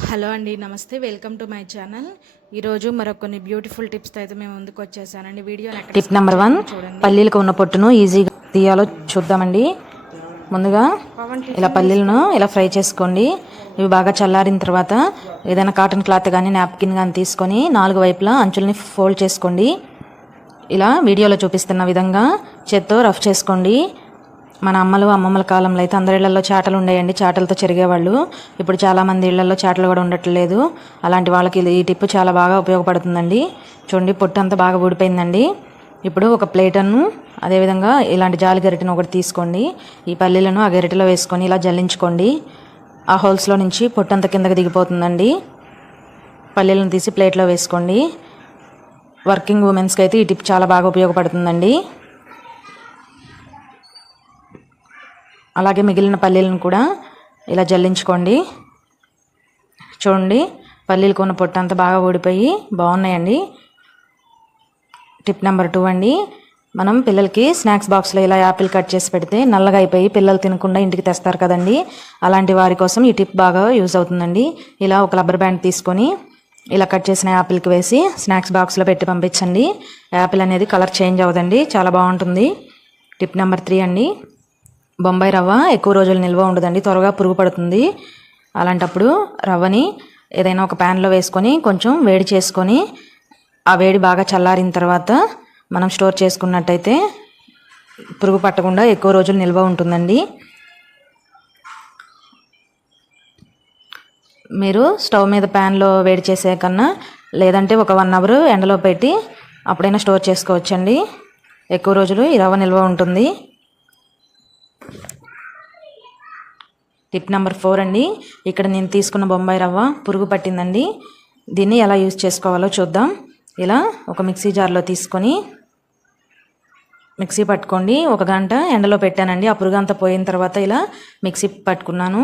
Hello అండి నమస్తే. Welcome to my channel. ఈరోజు మరొక కొన్ని బ్యూటిఫుల్ టిప్స్తో అయితే మేము ముందుకు వచ్చేసానండి. వీడియో టిప్ నెంబర్ వన్ పల్లీలకు ఉన్న పొట్టును ఈజీగా తీయాలో చూద్దామండి. ముందుగా ఇలా పల్లీలను ఇలా ఫ్రై చేసుకోండి. ఇవి బాగా చల్లారిన తర్వాత ఏదైనా కాటన్ క్లాత్ కానీ నాప్కిన్ కానీ తీసుకొని నాలుగు వైపులా అంచుల్ని ఫోల్డ్ చేసుకోండి. ఇలా వీడియోలో చూపిస్తున్న విధంగా చేత్తో రఫ్ చేసుకోండి. మన అమ్మలు అమ్మమ్మల కాలంలో అయితే అందరి ఇళ్ళలో చాటలు ఉండేయండి. చాటలతో చెరిగేవాళ్ళు. ఇప్పుడు చాలామంది ఇళ్ళలో చాటలు కూడా ఉండట్లేదు. అలాంటి వాళ్ళకి ఈ టిప్ చాలా బాగా ఉపయోగపడుతుందండి. చూడండి పొట్టు అంతా బాగా ఊడిపోయిందండి. ఇప్పుడు ఒక ప్లేటను అదేవిధంగా ఇలాంటి జాలి గరిటెను ఒకటి తీసుకోండి. ఈ పల్లీలను ఆ గరిటెలో వేసుకొని ఇలా జల్లించుకోండి. ఆ హోల్స్లో నుంచి పొట్టు అంత కిందకి దిగిపోతుందండి. పల్లీలను తీసి ప్లేట్లో వేసుకోండి. వర్కింగ్ ఉమెన్స్కి అయితే ఈ టిప్ చాలా బాగా ఉపయోగపడుతుందండి. అలాగే మిగిలిన పల్లీలను కూడా ఇలా జల్లించుకోండి. చూడండి పల్లీలు కొన్న పొట్టు అంతా బాగా ఊడిపోయి బాగున్నాయండి. టిప్ నెంబర్ టూ అండి. మనం పిల్లలకి స్నాక్స్ బాక్స్లో ఇలా యాపిల్ కట్ చేసి పెడితే నల్లగా అయిపోయి పిల్లలు తినకుండా ఇంటికి తెస్తారు కదండి. అలాంటి వారి కోసం ఈ టిప్ బాగా యూజ్ అవుతుందండి. ఇలా ఒక రబ్బర్ బ్యాండ్ తీసుకొని ఇలా కట్ చేసిన యాపిల్కి వేసి స్నాక్స్ బాక్స్లో పెట్టి పంపించండి. యాపిల్ అనేది కలర్ చేంజ్ అవ్వదండి చాలా బాగుంటుంది. టిప్ నెంబర్ త్రీ అండి. బొంబాయి రవ్వ ఎక్కువ రోజులు నిల్వ ఉండదండి త్వరగా పురుగు పడుతుంది. అలాంటప్పుడు రవ్వని ఏదైనా ఒక ప్యాన్లో వేసుకొని కొంచెం వేడి చేసుకొని ఆ వేడి బాగా చల్లారిన తర్వాత మనం స్టోర్ చేసుకున్నట్టయితే పురుగు పట్టకుండా ఎక్కువ రోజులు నిల్వ ఉంటుందండి. మీరు స్టవ్ మీద ప్యాన్లో వేడి చేసే కన్నా లేదంటే ఒక వన్ అవర్ ఎండలో పెట్టి అప్పుడైనా స్టోర్ చేసుకోవచ్చండి. ఎక్కువ రోజులు ఈ రవ్వ నిల్వ ఉంటుంది. టిప్ నెంబర్ ఫోర్ అండి. ఇక్కడ నేను తీసుకున్న బొంబాయి రవ్వ పురుగు పట్టిందండి. దీన్ని ఎలా యూజ్ చేసుకోవాలో చూద్దాం. ఇలా ఒక మిక్సీ జార్లో తీసుకొని మిక్సీ పట్టుకోండి. ఒక గంట ఎండలో పెట్టానండి. ఆ పురుగు అంతా పోయిన తర్వాత ఇలా మిక్సీ పట్టుకున్నాను.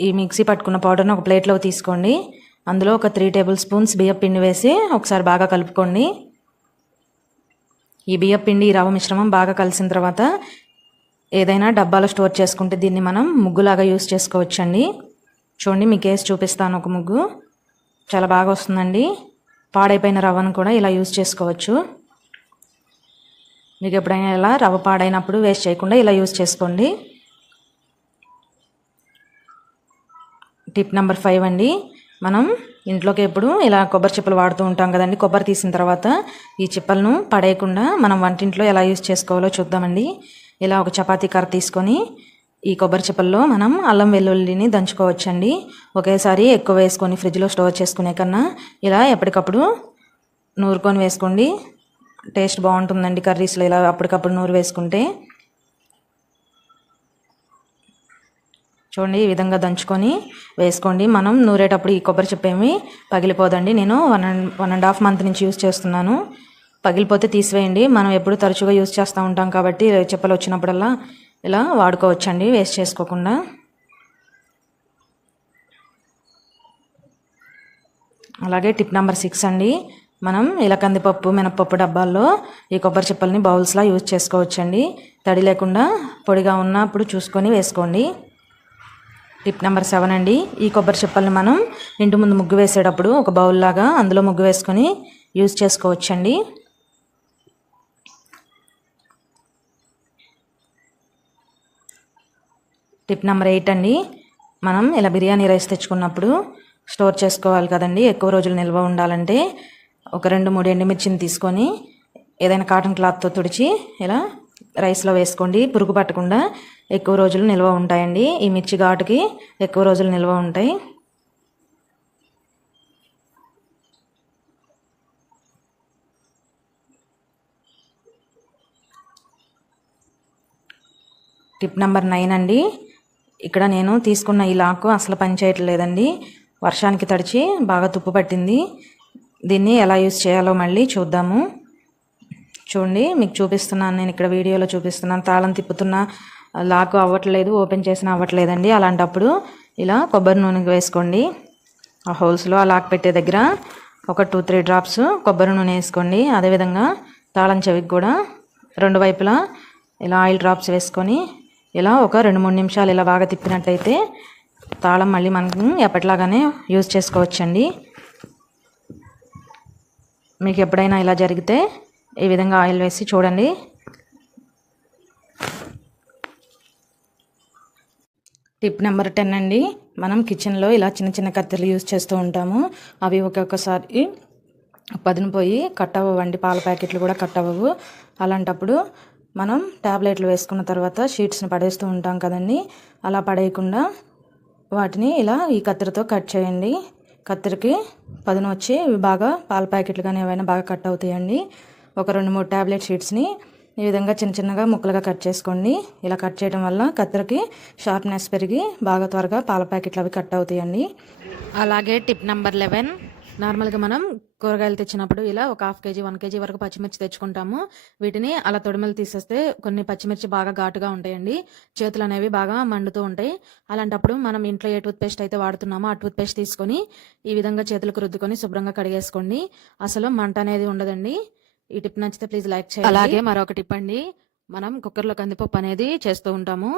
ఈ మిక్సీ పట్టుకున్న పౌడర్ని ఒక ప్లేట్లో తీసుకోండి. అందులో ఒక త్రీ టేబుల్ స్పూన్స్ బియ్యం పిండి వేసి ఒకసారి బాగా కలుపుకోండి. ఈ బియ్యం పిండి ఈ రవ్వ మిశ్రమం బాగా కలిసిన తర్వాత ఏదైనా డబ్బాలో స్టోర్ చేసుకుంటే దీన్ని మనం ముగ్గులాగా యూస్ చేసుకోవచ్చండి. చూడండి మీకు వేసి చూపిస్తాను ఒక ముగ్గు. చాలా బాగా వస్తుందండి. పాడైపోయిన రవ్వను కూడా ఇలా యూస్ చేసుకోవచ్చు. మీకు ఎప్పుడైనా ఇలా రవ్వ పాడైనప్పుడు వేస్ట్ చేయకుండా ఇలా యూస్ చేసుకోండి. టిప్ నెంబర్ ఫైవ్ అండి. మనం ఇంట్లోకి ఎప్పుడు ఇలా కొబ్బరి చిప్పలు వాడుతూ ఉంటాం కదండి. కొబ్బరి తీసిన తర్వాత ఈ చిప్పలను పడేయకుండా మనం వంటింట్లో ఎలా యూస్ చేసుకోవాలో చూద్దామండి. ఇలా ఒక చపాతీ కర్ర తీసుకొని ఈ కొబ్బరి చిప్పల్లో మనం అల్లం వెల్లుల్లిని దంచుకోవచ్చండి. ఒకేసారి ఎక్కువ వేసుకొని ఫ్రిడ్జ్లో స్టోర్ చేసుకునే కన్నా ఇలా ఎప్పటికప్పుడు నూరుకొని వేసుకోండి. టేస్ట్ బాగుంటుందండి కర్రీస్లో ఇలా అప్పటికప్పుడు నూరు వేసుకుంటే. చూడండి ఈ విధంగా దంచుకొని వేసుకోండి. మనం నూరేటప్పుడు ఈ కొబ్బరి చెప్పేమి పగిలిపోదండి. నేను one and one and half month నుంచి యూస్ చేస్తున్నాను. పగిలిపోతే తీసివేయండి. మనం ఎప్పుడు తరచుగా యూజ్ చేస్తూ ఉంటాం కాబట్టి చెప్పలు వచ్చినప్పుడల్లా ఇలా వాడుకోవచ్చండి వేస్ట్ చేసుకోకుండా. అలాగే టిప్ నెంబర్ సిక్స్ అండి. మనం ఇలా కందిపప్పు మినపప్పు డబ్బాల్లో ఈ కొబ్బరి చిప్పల్ని బౌల్స్లా యూజ్ చేసుకోవచ్చండి. తడి లేకుండా పొడిగా ఉన్నప్పుడు చూసుకొని వేసుకోండి. టిప్ నెంబర్ సెవెన్ అండి. ఈ కొబ్బరి చిప్పల్ని మనం ఇంటి ముందు ముగ్గు వేసేటప్పుడు ఒక బౌల్ లాగా అందులో ముగ్గు వేసుకొని యూజ్ చేసుకోవచ్చండి. టిప్ నెంబర్ ఎయిట్ అండి. మనం ఇలా బిర్యానీ రైస్ తెచ్చుకున్నప్పుడు స్టోర్ చేసుకోవాలి కదండి. ఎక్కువ రోజులు నిల్వ ఉండాలంటే ఒక రెండు మూడు ఎండుమిర్చిని తీసుకొని ఏదైనా కాటన్ క్లాత్తో తుడిచి ఇలా రైస్లో వేసుకోండి. పురుగు పట్టకుండా ఎక్కువ రోజులు నిల్వ ఉంటాయండి. ఈ మిర్చి ఘాటుకి ఎక్కువ రోజులు నిల్వ ఉంటాయి. టిప్ నెంబర్ నైన్ అండి. ఇక్కడ నేను తీసుకున్న ఈ లాక్ అసలు పనిచేయట్లేదండి. వర్షానికి తడిచి బాగా తుప్పు పట్టింది. దీన్ని ఎలా యూస్ చేయాలో మళ్ళీ చూద్దాము. చూడండి మీకు చూపిస్తున్నాను. నేను ఇక్కడ వీడియోలో చూపిస్తున్నాను. తాళం తిప్పుతున్న లాక్ అవ్వట్లేదు ఓపెన్ చేసినా అవ్వట్లేదండి. అలాంటప్పుడు ఇలా కొబ్బరి నూనె వేసుకోండి. ఆ హోల్స్లో ఆ లాక్ పెట్టే దగ్గర ఒక టూ త్రీ డ్రాప్స్ కొబ్బరి నూనె వేసుకోండి. అదేవిధంగా తాళం చెవికి కూడా రెండు వైపులా ఇలా ఆయిల్ డ్రాప్స్ వేసుకొని ఇలా ఒక రెండు మూడు నిమిషాలు ఇలా బాగా తిప్పినట్టయితే తాళం మళ్ళీ మనం ఎప్పటిలాగానే యూజ్ చేసుకోవచ్చండి. మీకు ఎప్పుడైనా ఇలా జరిగితే ఈ విధంగా ఆయిల్ వేసి చూడండి. టిప్ నెంబర్ టెన్ అండి. మనం కిచెన్లో ఇలా చిన్న చిన్న కత్తెలు యూజ్ చేస్తూ ఉంటాము. అవి ఒక్కొక్కసారి పదిన పోయి కట్ అవ్వండి పాల ప్యాకెట్లు కూడా కట్ అవ్వవు. అలాంటప్పుడు మనం ట్యాబ్లెట్లు వేసుకున్న తర్వాత షీట్స్ని పడేస్తూ ఉంటాం కదండి. అలా పడేయకుండా వాటిని ఇలా ఈ కత్తెరతో కట్ చేయండి. కత్తెరకి పదును వచ్చి ఇవి బాగా పాల ప్యాకెట్లు కానీ ఏవైనా బాగా కట్ అవుతాయండి. ఒక రెండు మూడు ట్యాబ్లెట్ షీట్స్ని ఈ విధంగా చిన్న చిన్నగా ముక్కలుగా కట్ చేసుకోండి. ఇలా కట్ చేయడం వల్ల కత్తెరకి షార్ప్నెస్ పెరిగి బాగా త్వరగా పాల ప్యాకెట్లు అవి కట్ అవుతాయండి. అలాగే టిప్ నెంబర్ లెవెన్. నార్మల్గా మనం కూరగాయలు తెచ్చినప్పుడు ఇలా ఒక హాఫ్ కేజీ వన్ కేజీ వరకు పచ్చిమిర్చి తెచ్చుకుంటాము. వీటిని అలా తొడిమలు తీసేస్తే కొన్ని పచ్చిమిర్చి బాగా ఘాటుగా ఉంటాయండి. చేతులు అనేవి బాగా మండుతూ ఉంటాయి. అలాంటప్పుడు మనం ఇంట్లో ఏ టూత్ పేస్ట్ అయితే వాడుతున్నామో ఆ టూత్ పేస్ట్ తీసుకొని ఈ విధంగా చేతులకు రుద్దుకొని శుభ్రంగా కడిగేసుకోండి. అసలు మంట అనేది ఉండదండి. ఈ టిప్ నచ్చితే ప్లీజ్ లైక్ చేయండి. అలాగే మరొక టిప్ అండి. మనం కుక్కర్లో కందిపప్పు అనేది చేస్తూ ఉంటాము.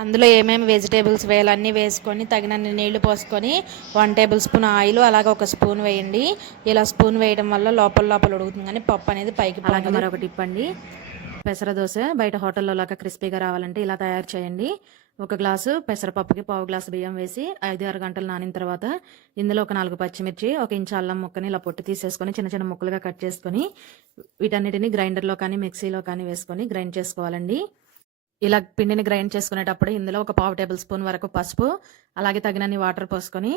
అందులో ఏమేమి వెజిటేబుల్స్ వేయాలన్నీ వేసుకొని తగినన్ని నీళ్ళు పోసుకొని వన్ టేబుల్ స్పూన్ ఆయిల్ అలాగే ఒక స్పూన్ వేయండి. ఇలా స్పూన్ వేయడం వల్ల లోపల లోపల ఉడుకుతుంది కానీ పప్పు అనేది పైకి అలాగే మరొక టిప్ అండి. పెసర దోశ బయట హోటల్లో లాగా క్రిస్పీగా రావాలంటే ఇలా తయారు చేయండి. ఒక గ్లాసు పెసరపప్పుకి పావు గ్లాసు బియ్యం వేసి ఐదు ఆరు గంటలు నానిన తర్వాత ఇందులో ఒక నాలుగు పచ్చిమిర్చి ఒక ఇంచు అల్లం ముక్కని ఇలా పొట్టు తీసేసుకొని చిన్న చిన్న ముక్కలుగా కట్ చేసుకొని వీటన్నిటిని గ్రైండర్లో కానీ మిక్సీలో కానీ వేసుకొని గ్రైండ్ చేసుకోవాలండి. ఇలా పిండిని గ్రైండ్ చేసుకునేటప్పుడు ఇందులో ఒక పావు టేబుల్ స్పూన్ వరకు పసుపు అలాగే తగినన్ని వాటర్ పోసుకొని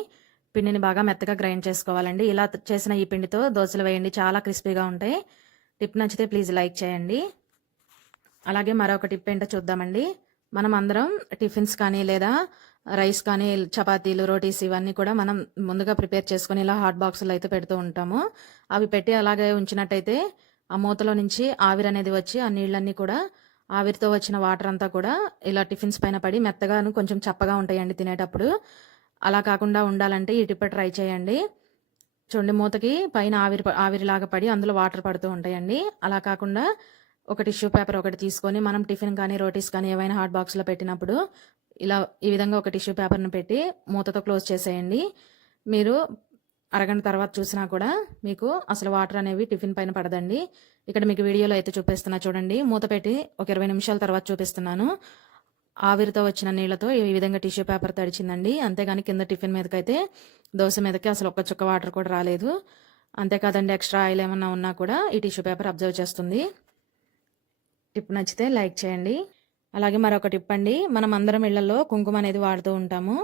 పిండిని బాగా మెత్తగా గ్రైండ్ చేసుకోవాలండి. ఇలా చేసిన ఈ పిండితో దోశలు వేయండి. చాలా క్రిస్పీగా ఉంటాయి. టిప్ నచ్చితే ప్లీజ్ లైక్ చేయండి. అలాగే మరొక టిప్ ఏంటో చూద్దామండి. మనం అందరం టిఫిన్స్ కానీ లేదా రైస్ కానీ చపాతీలు రోటీస్ ఇవన్నీ కూడా మనం ముందుగా ప్రిపేర్ చేసుకొని ఇలా హాట్ బాక్సులు అయితే పెడుతూ ఉంటాము. అవి పెట్టి అలాగే ఉంచినట్టయితే ఆ మూతలో నుంచి ఆవిరి అనేది వచ్చి ఆ నీళ్ళన్నీ కూడా ఆవిరితో వచ్చిన వాటర్ అంతా కూడా ఇలా టిఫిన్స్ పైన పడి మెత్తగాను కొంచెం చప్పగా ఉంటాయండి తినేటప్పుడు. అలా కాకుండా ఉండాలంటే ఈ టిప్ ట్రై చేయండి. చూడండి మూతకి పైన ఆవిరి ఆవిరిలాగా పడి అందులో వాటర్ పడుతూ ఉంటాయండి. అలా కాకుండా ఒక టిష్యూ పేపర్ ఒకటి తీసుకొని మనం టిఫిన్ కానీ రోటీస్ కానీ ఏవైనా హాట్ బాక్స్లో పెట్టినప్పుడు ఇలా ఈ విధంగా ఒక టిష్యూ పేపర్ని పెట్టి మూతతో క్లోజ్ చేసేయండి. మీరు అరగంట తర్వాత చూసినా కూడా మీకు అసలు వాటర్ అనేవి టిఫిన్ పైన పడదండి. ఇక్కడ మీకు వీడియోలో అయితే చూపిస్తున్నా చూడండి. మూత పెట్టి ఒక ఇరవై నిమిషాల తర్వాత చూపిస్తున్నాను. ఆవిరితో వచ్చిన నీళ్ళతో ఈ విధంగా టిష్యూ పేపర్ తడిచిందండి. అంతేగాని కింద టిఫిన్ మీదకైతే దోశ మీదకి అసలు ఒక్క చుక్క వాటర్ కూడా రాలేదు. అంతేకాదండి ఎక్స్ట్రా ఆయిల్ ఏమన్నా ఉన్నా కూడా ఈ టిష్యూ పేపర్ అబ్జర్వ్ చేస్తుంది. టిప్ నచ్చితే లైక్ చేయండి. అలాగే మరొక టిప్ అండి. మనం అందరం ఇళ్ళలో కుంకుమ అనేది వాడుతూ ఉంటాము.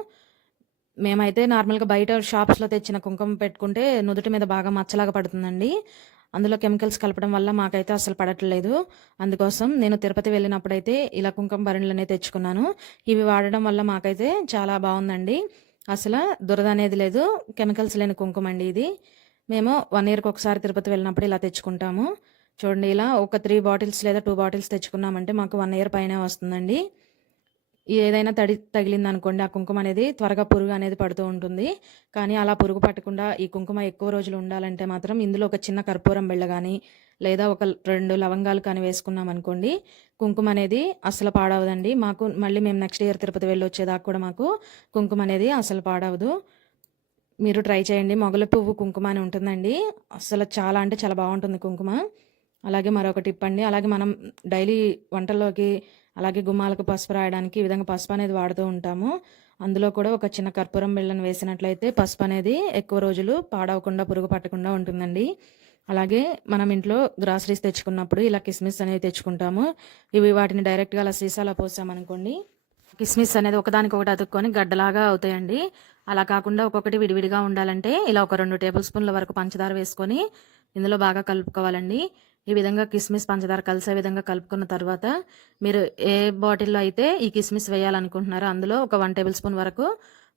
మేమైతే నార్మల్గా బయట షాప్స్లో తెచ్చిన కుంకుమ పెట్టుకుంటే నుదుటి మీద బాగా మచ్చలాగా పడుతుందండి. అందులో కెమికల్స్ కలపడం వల్ల మాకైతే అసలు పడట్లేదు. అందుకోసం నేను తిరుపతి వెళ్ళినప్పుడైతే ఇలా కుంకుమ భరణులనే తెచ్చుకున్నాను. ఇవి వాడడం వల్ల మాకైతే చాలా బాగుందండి. అసలు దురద అనేది లేదు. కెమికల్స్ లేని కుంకుమ అండి ఇది. మేము వన్ ఇయర్కి ఒకసారి తిరుపతి వెళ్ళినప్పుడు ఇలా తెచ్చుకుంటాము. చూడండి ఇలా ఒక త్రీ బాటిల్స్ లేదా టూ బాటిల్స్ తెచ్చుకున్నామంటే మాకు వన్ ఇయర్ పైన వస్తుందండి. ఏదైనా తడి తగిలింది అనుకోండి ఆ కుంకుమ అనేది త్వరగా పురుగు అనేది పడుతూ ఉంటుంది. కానీ అలా పురుగు పట్టకుండా ఈ కుంకుమ ఎక్కువ రోజులు ఉండాలంటే మాత్రం ఇందులో ఒక చిన్న కర్పూరం బిళ్ళ కానీ లేదా ఒక రెండు లవంగాలు కానీ వేసుకున్నాం అనుకోండి కుంకుమ అనేది అసలు పాడవదండి. మాకు మళ్ళీ మేము నెక్స్ట్ ఇయర్ తిరుపతి వెళ్ళి వచ్చేదాకా కూడా మాకు కుంకుమ అనేది అసలు పాడవదు. మీరు ట్రై చేయండి. మొగల పువ్వు కుంకుమ అని ఉంటుందండి. అసలు చాలా అంటే చాలా బాగుంటుంది కుంకుమ. అలాగే మరొక టిప్ అండి అలాగే మనం డైలీ వంటల్లోకి అలాగే గుమ్మాలకు పసుపు రాయడానికి ఈ విధంగా పసుపు అనేది వాడుతూ ఉంటాము. అందులో కూడా ఒక చిన్న కర్పూరం బిళ్ళను వేసినట్లయితే పసుపు అనేది ఎక్కువ రోజులు పాడవకుండా పురుగు పట్టకుండా ఉంటుందండి. అలాగే మనం ఇంట్లో గ్రాసరీస్ తెచ్చుకున్నప్పుడు ఇలా కిస్మిస్ అనేవి తెచ్చుకుంటాము. ఇవి వాటిని డైరెక్ట్గా అలా సీసాలో పోసామనుకోండి కిస్మిస్ అనేది ఒకదానికొకటి అతుక్కొని గడ్డలాగా అవుతాయండి. అలా కాకుండా ఒక్కొక్కటి విడివిడిగా ఉండాలంటే ఇలా ఒక రెండు టేబుల్ స్పూన్ల వరకు పంచదార వేసుకొని ఇందులో బాగా కలుపుకోవాలండి. ఈ విధంగా కిస్మిస్ పంచదార కలిసే విధంగా కలుపుకున్న తర్వాత మీరు ఏ బాటిల్లో అయితే ఈ కిస్మిస్ వేయాలనుకుంటున్నారో అందులో ఒక వన్ టేబుల్ స్పూన్ వరకు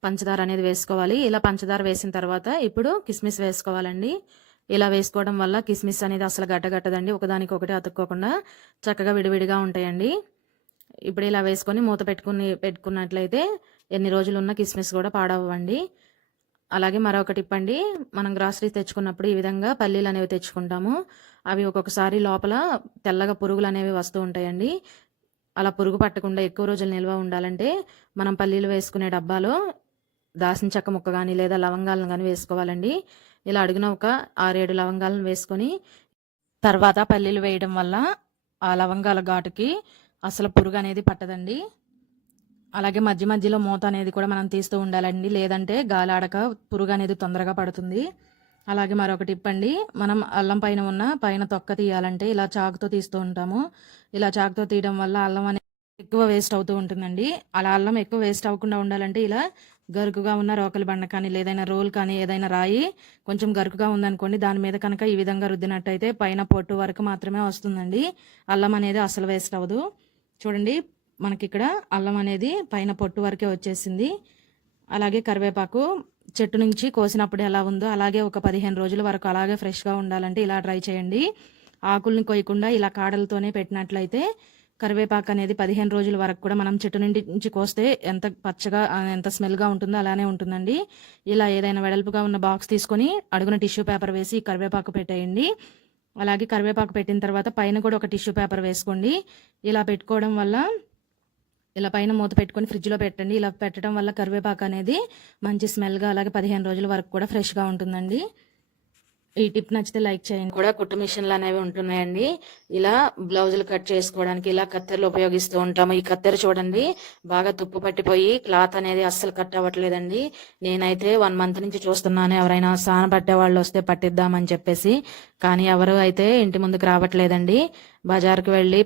పంచదార అనేది వేసుకోవాలి. ఇలా పంచదార వేసిన తర్వాత ఇప్పుడు కిస్మిస్ వేసుకోవాలండి. ఇలా వేసుకోవడం వల్ల కిస్మిస్ అనేది అసలు గడ్డగట్టదండి. ఒకదానికి ఒకటి అతుక్కోకుండా చక్కగా విడివిడిగా ఉంటాయండి. ఇప్పుడు ఇలా వేసుకొని మూత పెట్టుకుని పెట్టుకున్నట్లయితే ఎన్ని రోజులు ఉన్న కిస్మిస్ కూడా పాడవ్వండి. అలాగే మరొక టిప్ అండి మనం గ్రాసరీ తెచ్చుకున్నప్పుడు ఈ విధంగా పల్లీలు అనేవి తెచ్చుకుంటాము. అవి ఒక్కొక్కసారి లోపల తెల్లగా పురుగులు అనేవి వస్తూ ఉంటాయండి. అలా పురుగు పట్టకుండా ఎక్కువ రోజులు నిల్వ ఉండాలంటే మనం పల్లీలు వేసుకునే డబ్బాలో దాసిన చెక్క ముక్క కానీ లేదా లవంగాలను కానీ వేసుకోవాలండి. ఇలా అడిగిన ఒక ఆరేడు లవంగాలను వేసుకొని తర్వాత పల్లీలు వేయడం వల్ల ఆ లవంగాల ఘాటుకి అసలు పురుగు అనేది పట్టదండి. అలాగే మధ్య మధ్యలో మూత అనేది కూడా మనం తీస్తూ ఉండాలండి. లేదంటే గాలి ఆడక పురుగు అనేది తొందరగా పడుతుంది. అలాగే మరొక టిప్ అండి మనం అల్లం పైన ఉన్న పైన తొక్క తీయాలంటే ఇలా చాకుతో తీస్తూ ఉంటాము. ఇలా చాకుతో తీయడం వల్ల అల్లం అనేది ఎక్కువ వేస్ట్ అవుతూ ఉంటుందండి. అలా అల్లం ఎక్కువ వేస్ట్ అవ్వకుండా ఉండాలంటే ఇలా గరుకుగా ఉన్న రోకలి బండ కానీ లేదైనా రోల్ కానీ ఏదైనా రాయి కొంచెం గరుకుగా ఉందనుకోండి దాని మీద కనుక ఈ విధంగా రుద్దినట్టయితే పైన పొట్టు వరకు మాత్రమే వస్తుందండి. అల్లం అనేది అసలు వేస్ట్ అవ్వదు. చూడండి మనకి ఇక్కడ అల్లం అనేది పైన పొట్టు వరకే వచ్చేసింది. అలాగే కరివేపాకు చెట్టు నుంచి కోసినప్పుడు ఎలా ఉందో అలాగే ఒక పదిహేను రోజుల వరకు అలాగే ఫ్రెష్గా ఉండాలంటే ఇలా ట్రై చేయండి. ఆకుల్ని కొయ్యకుండా ఇలా కాడలతోనే పెట్టినట్లయితే కరివేపాకు అనేది పదిహేను రోజుల వరకు కూడా మనం చెట్టు నుండి నుంచి కోస్తే ఎంత పచ్చగా ఎంత స్మెల్గా ఉంటుందో అలానే ఉంటుందండి. ఇలా ఏదైనా వెడల్పుగా ఉన్న బాక్స్ తీసుకొని అడుగున టిష్యూ పేపర్ వేసి కరివేపాకు పెట్టేయండి. అలాగే కరివేపాకు పెట్టిన తర్వాత పైన కూడా ఒక టిష్యూ పేపర్ వేసుకోండి. ఇలా పెట్టుకోవడం వల్ల ఇలా పైన మూత పెట్టుకొని ఫ్రిడ్జ్లో పెట్టండి. ఇలా పెట్టడం వల్ల కరివేపాకు అనేది మంచి స్మెల్గా అలాగే పదిహేను రోజుల వరకు కూడా ఫ్రెష్గా ఉంటుందండి. ఈ టిప్ నచ్చితే లైక్ చేయండి. కూడా కుట్టు మిషన్లు అనేవి ఉంటున్నాయండి. ఇలా బ్లౌజులు కట్ చేసుకోవడానికి ఇలా కత్తెరలు ఉపయోగిస్తూ ఉంటాము. ఈ కత్తెర చూడండి బాగా తుప్పు పట్టిపోయి క్లాత్ అనేది అస్సలు కట్ అవ్వట్లేదండి. నేనైతే వన్ మంత్ నుంచి చూస్తున్నాను ఎవరైనా స్నాన పట్టే వాళ్ళు వస్తే పట్టిద్దామని చెప్పేసి. కానీ ఎవరు అయితే ఇంటి ముందుకు రావట్లేదండి బజార్కి వెళ్ళి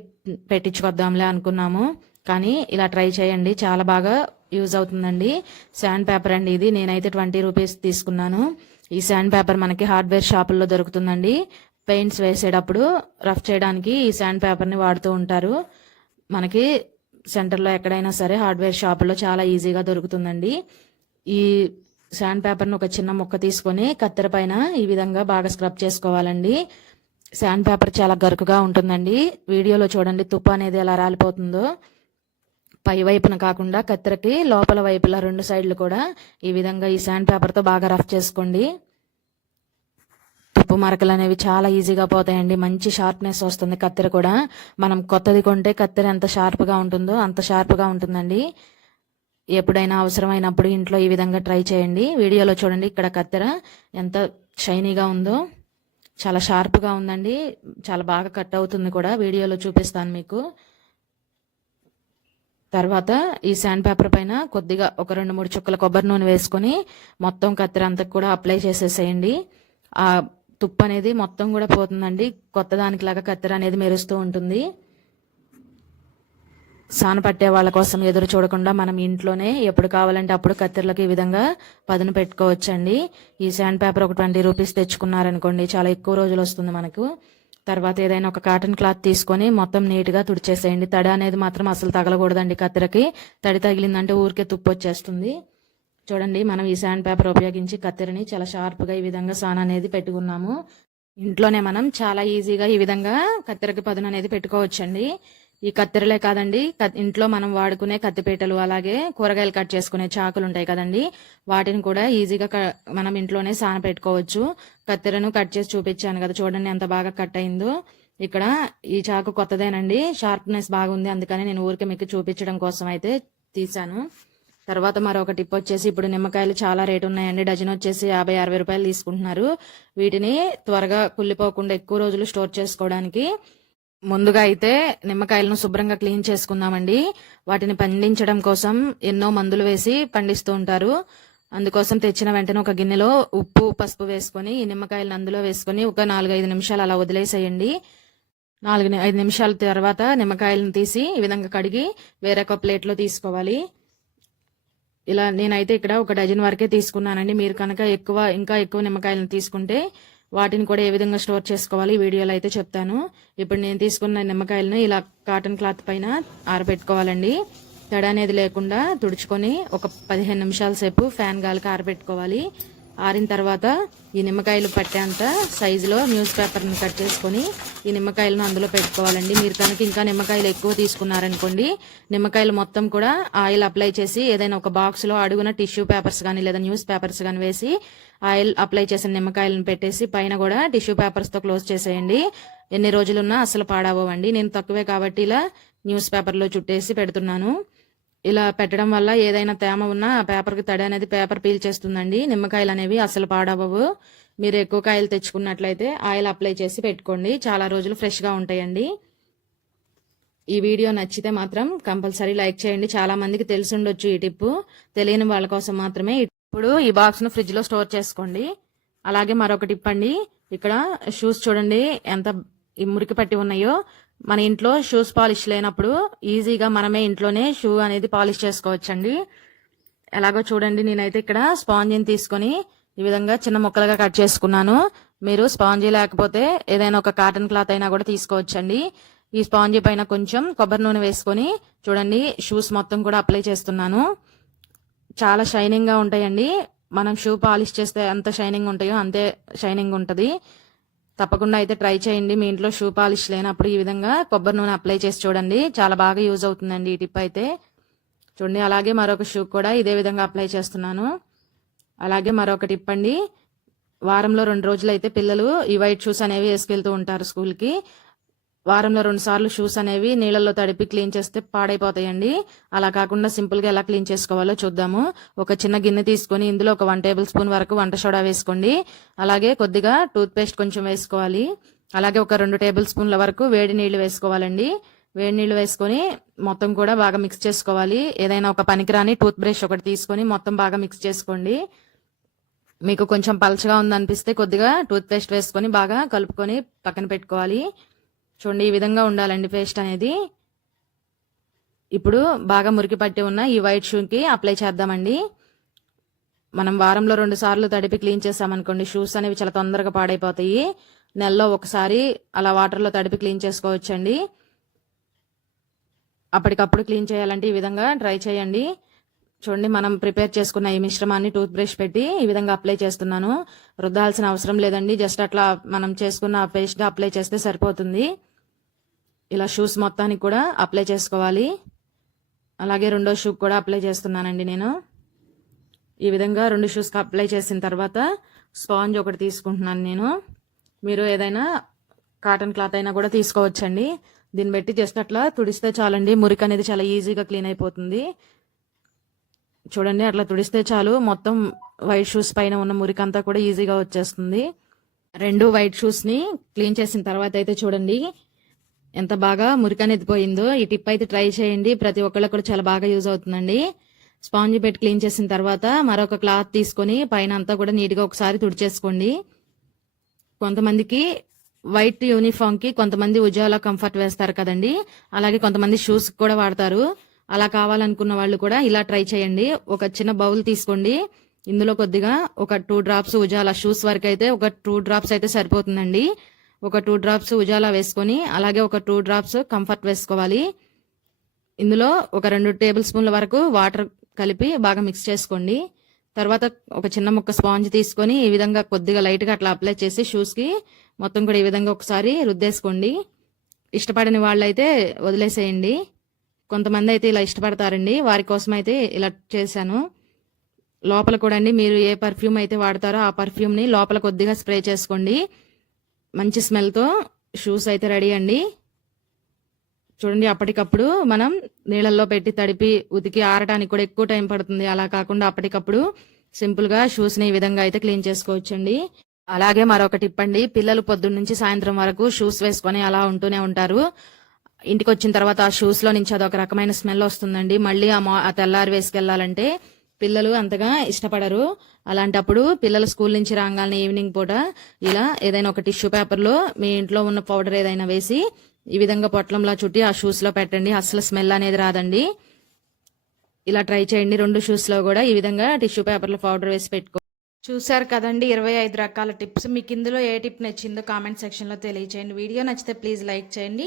పెట్టించుకొద్దాంలే అనుకున్నాము. కానీ ఇలా ట్రై చేయండి. చాలా బాగా యూజ్ అవుతుందండి. శాండ్ పేపర్ అండి ఇది. నేనైతే ట్వంటీ రూపీస్ తీసుకున్నాను. ఈ శాండ్ పేపర్ మనకి హార్డ్వేర్ షాపుల్లో దొరుకుతుందండి. పెయింట్స్ వేసేటప్పుడు రఫ్ చేయడానికి ఈ శాండ్ పేపర్ని వాడుతూ ఉంటారు. మనకి సెంటర్లో ఎక్కడైనా సరే హార్డ్వేర్ షాపుల్లో చాలా ఈజీగా దొరుకుతుందండి. ఈ శాండ్ పేపర్ని ఒక చిన్న ముక్క తీసుకొని కత్తెర పైన ఈ విధంగా బాగా స్క్రబ్ చేసుకోవాలండి. శాండ్ పేపర్ చాలా గరుకుగా ఉంటుందండి. వీడియోలో చూడండి తుప్పు అనేది ఎలా రాలిపోతుందో. పై వైపున కాకుండా కత్తెరకి లోపల వైపులా రెండు సైడ్లు కూడా ఈ విధంగా ఈ శాండ్ పేపర్తో బాగా రఫ్ చేసుకోండి. తుప్పు మరకలు అనేవి చాలా ఈజీగా పోతాయండి. మంచి షార్ప్నెస్ వస్తుంది కత్తెర కూడా. మనం కొత్తది కొంటే కత్తెర ఎంత షార్ప్గా ఉంటుందో అంత షార్ప్గా ఉంటుందండి. ఎప్పుడైనా అవసరమైనప్పుడు ఇంట్లో ఈ విధంగా ట్రై చేయండి. వీడియోలో చూడండి ఇక్కడ కత్తెర ఎంత షైనీగా ఉందో. చాలా షార్ప్గా ఉందండి. చాలా బాగా కట్ అవుతుంది కూడా. వీడియోలో చూపిస్తాను మీకు. తర్వాత ఈ శాండ్ పేపర్ పైన కొద్దిగా ఒక రెండు మూడు చుక్కల కొబ్బరి నూనె వేసుకొని మొత్తం కత్తెర అంతా కూడా అప్లై చేసేసేయండి. ఆ తుప్పు అనేది మొత్తం కూడా పోతుందండి. కొత్త దానికిలాగా కత్తెర అనేది మెరుస్తూ ఉంటుంది. సాన పట్టే వాళ్ళ కోసం ఎదురు చూడకుండా మనం ఇంట్లోనే ఎప్పుడు కావాలంటే అప్పుడు కత్తెరలకు ఈ విధంగా పదును పెట్టుకోవచ్చండి. ఈ శాండ్ పేపర్ ఒక ట్వంటీ రూపీస్ తెచ్చుకున్నారనుకోండి చాలా ఎక్కువ రోజులు వస్తుంది మనకు. తర్వాత ఏదైనా ఒక కాటన్ క్లాత్ తీసుకొని మొత్తం నీట్గా తుడిచేసేయండి. తడి అనేది మాత్రం అసలు తగలకూడదండి కత్తెరకి. తడి తగిలిందంటే ఊరికే తుప్పు వచ్చేస్తుంది. చూడండి మనం ఈ శాండ్ పేపర్ ఉపయోగించి కత్తెరని చాలా షార్ప్గా ఈ విధంగా సాన అనేది పెట్టుకున్నాము. ఇంట్లోనే మనం చాలా ఈజీగా ఈ విధంగా కత్తెరకి పదును అనేది పెట్టుకోవచ్చండి. ఈ కత్తెరలే కాదండి. ఇంట్లో మనం వాడుకునే కత్తిపీటలు అలాగే కూరగాయలు కట్ చేసుకునే చాకులు ఉంటాయి కదండి. వాటిని కూడా ఈజీగా క- మనం ఇంట్లోనే సాన పెట్టుకోవచ్చు. కత్తెరను కట్ చేసి చూపించాను కదా చూడండి ఎంత బాగా కట్ అయిందో. ఇక్కడ ఈ చాకు కొత్తదేనండి. షార్ప్నెస్ బాగుంది అందుకని నేను ఊరికే మీకు చూపించడం కోసం అయితే తీసాను తర్వాత మరొక టిప్ వచ్చేసి ఇప్పుడు నిమ్మకాయలు చాలా రేటు ఉన్నాయండి. డజన్ వచ్చేసి యాభై అరవై రూపాయలు తీసుకుంటున్నారు. వీటిని త్వరగా కుళ్ళిపోకుండా ఎక్కువ రోజులు స్టోర్ చేసుకోవడానికి ముందుగా అయితే నిమ్మకాయలను శుభ్రంగా క్లీన్ చేసుకుందామండి. వాటిని పండించడం కోసం ఎన్నో మందులు వేసి పండిస్తూ ఉంటారు. అందుకోసం తెచ్చిన వెంటనే ఒక గిన్నెలో ఉప్పు పసుపు వేసుకొని ఈ నిమ్మకాయలను అందులో వేసుకొని ఒక నాలుగైదు నిమిషాలు అలా వదిలేసేయండి. నాలుగు ఐదు నిమిషాల తర్వాత నిమ్మకాయలను తీసి ఈ విధంగా కడిగి వేరొక ప్లేట్లో తీసుకోవాలి. ఇలా నేనైతే ఇక్కడ ఒక డజన్ వరకే తీసుకున్నానండి. మీరు కనుక ఎక్కువ ఇంకా ఎక్కువ నిమ్మకాయలను తీసుకుంటే వాటిని కూడా ఏ విధంగా స్టోర్ చేసుకోవాలి ఈ వీడియోలో అయితే చెప్తాను. ఇప్పుడు నేను తీసుకున్న నిమ్మకాయలను ఇలా కాటన్ క్లాత్ పైన ఆరబెట్టుకోవాలండి. తడ అనేది లేకుండా తుడుచుకొని ఒక పదిహేను నిమిషాల సేపు ఫ్యాన్ గాలికి ఆరబెట్టుకోవాలి. ఆరిన తర్వాత ఈ నిమ్మకాయలు పట్టేంత సైజులో న్యూస్ పేపర్ని కట్ చేసుకొని ఈ నిమ్మకాయలను అందులో పెట్టుకోవాలండి. మీరు కనుక ఇంకా నిమ్మకాయలు ఎక్కువ తీసుకున్నారనుకోండి నిమ్మకాయలు మొత్తం కూడా ఆయిల్ అప్లై చేసి ఏదైనా ఒక బాక్స్లో అడుగున టిష్యూ పేపర్స్ కానీ లేదా న్యూస్ పేపర్స్ కానీ వేసి ఆయిల్ అప్లై చేసిన నిమ్మకాయలను పెట్టేసి పైన కూడా టిష్యూ పేపర్స్తో క్లోజ్ చేసేయండి. ఎన్ని రోజులున్నా అసలు పాడవండి నేను తక్కువే కాబట్టి ఇలా న్యూస్ పేపర్లో చుట్టేసి పెడుతున్నాను. ఇలా పెట్టడం వల్ల ఏదైనా తేమ ఉన్నా ఆ పేపర్కి తడి అనేది పేపర్ పీల్చేస్తుందండి నిమ్మకాయలు అనేవి అసలు పాడవవు మీరు ఎక్కువ కాయలు తెచ్చుకున్నట్లయితే ఆయిల్ అప్లై చేసి పెట్టుకోండి. చాలా రోజులు ఫ్రెష్గా ఉంటాయండి. ఈ వీడియో నచ్చితే మాత్రం కంపల్సరీ లైక్ చేయండి. చాలా మందికి తెలిసి ఉండొచ్చు ఈ టిప్పు తెలియని వాళ్ళ కోసం మాత్రమే ఇప్పుడు ఈ బాక్స్ను ఫ్రిడ్జ్లో స్టోర్ చేసుకోండి. అలాగే మరొక టిప్ అండి. ఇక్కడ షూస్ చూడండి ఎంత ఈ మురికి పట్టి ఉన్నాయో. మన ఇంట్లో షూస్ పాలిష్ లేనప్పుడు ఈజీగా మనమే ఇంట్లోనే షూ అనేది పాలిష్ చేసుకోవచ్చండి. ఎలాగో చూడండి నేనైతే ఇక్కడ స్పాంజిని తీసుకొని ఈ విధంగా చిన్న ముక్కలుగా కట్ చేసుకున్నాను. మీరు స్పాంజీ లేకపోతే ఏదైనా ఒక కాటన్ క్లాత్ అయినా కూడా తీసుకోవచ్చండి. ఈ స్పాంజీ పైన కొంచెం కొబ్బరి నూనె వేసుకొని చూడండి షూస్ మొత్తం కూడా అప్లై చేస్తున్నాను. చాలా షైనింగ్గా ఉంటాయండి. మనం షూ పాలిష్ చేస్తే ఎంత షైనింగ్ ఉంటాయో అంతే షైనింగ్ ఉంటుంది. తప్పకుండా అయితే ట్రై చేయండి. మీ ఇంట్లో షూ పాలిష్ లేనప్పుడు ఈ విధంగా కొబ్బరి నూనె అప్లై చేసి చూడండి. చాలా బాగా యూజ్ అవుతుందండి ఈ టిప్ అయితే. చూడండి అలాగే మరొక షూ కూడా ఇదే విధంగా అప్లై చేస్తున్నాను. అలాగే మరొక టిప్ అండి. వారంలో రెండు రోజులు అయితే పిల్లలు ఈ వైట్ షూస్ అనేవి వేసుకెళ్తూ ఉంటారు స్కూల్కి. వారంలో రెండు సార్లు షూస్ అనేవి నీళ్ళల్లో తడిపి క్లీన్ చేస్తే పాడైపోతాయండి. అలా కాకుండా సింపుల్గా ఎలా క్లీన్ చేసుకోవాలో చూద్దాము. ఒక చిన్న గిన్నె తీసుకొని ఇందులో ఒక వన్ టేబుల్ స్పూన్ వరకు వంట సోడా వేసుకోండి. అలాగే కొద్దిగా టూత్ పేస్ట్ కొంచెం వేసుకోవాలి. అలాగే ఒక రెండు టేబుల్ స్పూన్ల వరకు వేడి నీళ్ళు వేసుకోవాలండి. వేడి నీళ్ళు వేసుకొని మొత్తం కూడా బాగా మిక్స్ చేసుకోవాలి. ఏదైనా ఒక పనికిరాని టూత్ బ్రష్ ఒకటి తీసుకొని మొత్తం బాగా మిక్స్ చేసుకోండి. మీకు కొంచెం పలచగా ఉందనిపిస్తే కొద్దిగా టూత్ పేస్ట్ వేసుకొని బాగా కలుపుకొని పక్కన పెట్టుకోవాలి. చూడండి ఈ విధంగా ఉండాలండి పేస్ట్ అనేది. ఇప్పుడు బాగా మురికి పట్టి ఉన్న ఈ వైట్ షూకి అప్లై చేద్దామండి. మనం వారంలో రెండు సార్లు తడిపి క్లీన్ చేసామనుకోండి షూస్ అనేవి చాలా తొందరగా పాడైపోతాయి. నెలలో ఒకసారి అలా వాటర్లో తడిపి క్లీన్ చేసుకోవచ్చండి. అప్పటికప్పుడు క్లీన్ చేయాలంటే ఈ విధంగా ట్రై చేయండి. చూడండి మనం ప్రిపేర్ చేసుకున్న ఈ మిశ్రమాన్ని టూత్ బ్రష్ పెట్టి ఈ విధంగా అప్లై చేస్తున్నాను. రుద్దాల్సిన అవసరం లేదండి జస్ట్ అట్లా మనం చేసుకున్న పేస్ట్గా అప్లై చేస్తే సరిపోతుంది. ఇలా షూస్ మొత్తానికి కూడా అప్లై చేసుకోవాలి. అలాగే రెండో షూ కూడా అప్లై చేస్తున్నానండి నేను. ఈ విధంగా రెండు షూస్కి అప్లై చేసిన తర్వాత స్పాంజ్ ఒకటి తీసుకుంటున్నాను నేను. మీరు ఏదైనా కాటన్ క్లాత్ అయినా కూడా తీసుకోవచ్చండి. దీన్ని బట్టి జస్ట్ అట్లా తుడిస్తే చాలండి. మురికి అనేది చాలా ఈజీగా క్లీన్ అయిపోతుంది. చూడండి అట్లా తుడిస్తే చాలు. మొత్తం వైట్ షూస్ పైన ఉన్న మురికి అంతా కూడా ఈజీగా వచ్చేస్తుంది. రెండు వైట్ షూస్ని క్లీన్ చేసిన తర్వాత అయితే చూడండి. ఎంత బాగా మురికనెత్తిపోయిందో అనేది పోయిందో ఈ టిప్ అయితే ట్రై చేయండి. ప్రతి ఒక్కళ్ళకు కూడా చాలా బాగా యూజ్ అవుతుందండి. స్పాంజ్ పెట్టి క్లీన్ చేసిన తర్వాత మరొక క్లాత్ తీసుకొని పైన అంతా కూడా నీట్గా ఒకసారి తుడిచేసుకోండి. కొంతమందికి వైట్ యూనిఫామ్కి కొంతమంది ఉజాలా కంఫర్ట్ వేస్తారు కదండి. అలాగే కొంతమంది షూస్ కూడా వాడతారు. అలా కావాలనుకున్న వాళ్ళు కూడా ఇలా ట్రై చేయండి. ఒక చిన్న బౌల్ తీసుకోండి. ఇందులో కొద్దిగా ఒక టూ డ్రాప్స్ ఉజాలా షూస్ వరకు అయితే ఒక టూ డ్రాప్స్ అయితే సరిపోతుందండి. ఒక టూ డ్రాప్స్ ఉజాలా వేసుకొని అలాగే ఒక టూ డ్రాప్స్ కంఫర్ట్ వేసుకోవాలి. ఇందులో ఒక రెండు టేబుల్ స్పూన్ల వరకు వాటర్ కలిపి బాగా మిక్స్ చేసుకోండి. తర్వాత ఒక చిన్న ముక్క స్పాంజ్ తీసుకొని ఈ విధంగా కొద్దిగా లైట్గా అట్లా అప్లై చేసి షూస్కి మొత్తం కూడా ఈ విధంగా ఒకసారి రుద్దేసుకోండి. ఇష్టపడని వాళ్ళైతే వదిలేసేయండి. కొంతమంది అయితే ఇలా ఇష్టపడతారండి. వారి కోసం అయితే ఇలా చేశాను. లోపల కూడా అండి మీరు ఏ పర్ఫ్యూమ్ అయితే వాడతారో ఆ పర్ఫ్యూమ్ని లోపల కొద్దిగా స్ప్రే చేసుకోండి. మంచి స్మెల్తో షూస్ అయితే రెడీ అండి. చూడండి అప్పటికప్పుడు మనం నీళ్ళల్లో పెట్టి తడిపి ఉతికి ఆరడానికి కూడా ఎక్కువ టైం పడుతుంది. అలా కాకుండా అప్పటికప్పుడు సింపుల్గా షూస్ని ఈ విధంగా అయితే క్లీన్ చేసుకోవచ్చండి. అలాగే మరొక టిప్ అండి పిల్లలు పొద్దున్న నుంచి సాయంత్రం వరకు షూస్ వేసుకొని అలా ఉంటూనే ఉంటారు. ఇంటికి వచ్చిన తర్వాత ఆ షూస్లో నుంచి అదొక రకమైన స్మెల్ వస్తుందండి. మళ్ళీ ఆ మా- ఆ తెల్లారి వేసుకెళ్ళాలంటే పిల్లలు అంతగా ఇష్టపడరు. అలాంటప్పుడు పిల్లలు స్కూల్ నుంచి రాగానే ఈవినింగ్ పూట ఇలా ఏదైనా ఒక టిష్యూ పేపర్లో మీ ఇంట్లో ఉన్న పౌడర్ ఏదైనా వేసి ఈ విధంగా పొట్లంలా చుట్టి ఆ షూస్లో పెట్టండి. అసలు స్మెల్ అనేది రాదండి. ఇలా ట్రై చేయండి. రెండు షూస్లో కూడా ఈ విధంగా టిష్యూ పేపర్లో పౌడర్ వేసి పెట్టుకో. చూసారు కదండి ఇరవై ఐదు రకాల టిప్స్. మీకు ఇందులో ఏ టిప్ నచ్చిందో కామెంట్ సెక్షన్లో తెలియచేయండి. వీడియో నచ్చితే ప్లీజ్ లైక్ చేయండి.